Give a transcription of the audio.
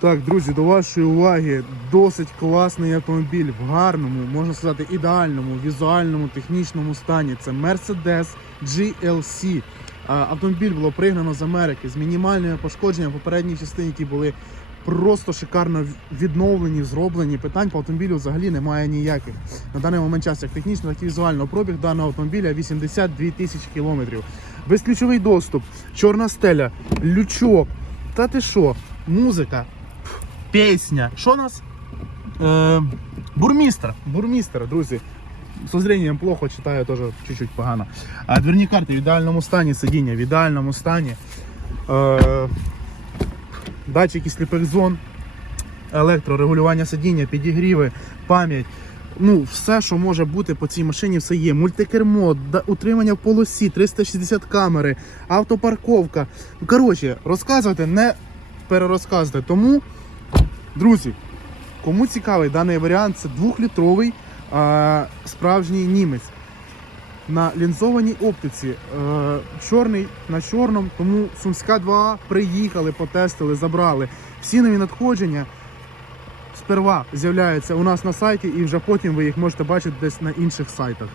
Так, друзі, до вашої уваги досить класний автомобіль в гарному, можна сказати, ідеальному, візуальному, технічному стані. Це Mercedes GLC. Автомобіль було пригнано з Америки з мінімальними пошкодженнями попередній частині, які були просто шикарно відновлені, зроблені. Питань по автомобілю взагалі немає ніяких. На даний момент час як технічно, так і візуально пробіг даного автомобіля 82 тисячі кілометрів. Безключовий доступ, чорна стеля, лючок. Та ти що? Музика, пісня. Що у нас? Е, бурмістр. Бурмістр, друзі. Со зрением плохо читаю, теж чуть-чуть погано. А дверні карти в ідеальному стані, сидіння в ідеальному стані. Е, датчики сліпих зон, електрорегулювання сидіння, підігріви, пам'ять. Ну, все, що може бути по цій машині, все є. Мультикермо, утримання в полосі, 360 камери, автопарковка. Коротше, розказувати не перерозказувати. Тому, друзі, кому цікавий даний варіант, це двохлітровий а, справжній німець. На лінзованій оптиці. Е, чорний на чорному, тому Сумська 2 приїхали, потестили, забрали. Всі нові надходження сперва з'являються у нас на сайті, і вже потім ви їх можете бачити десь на інших сайтах.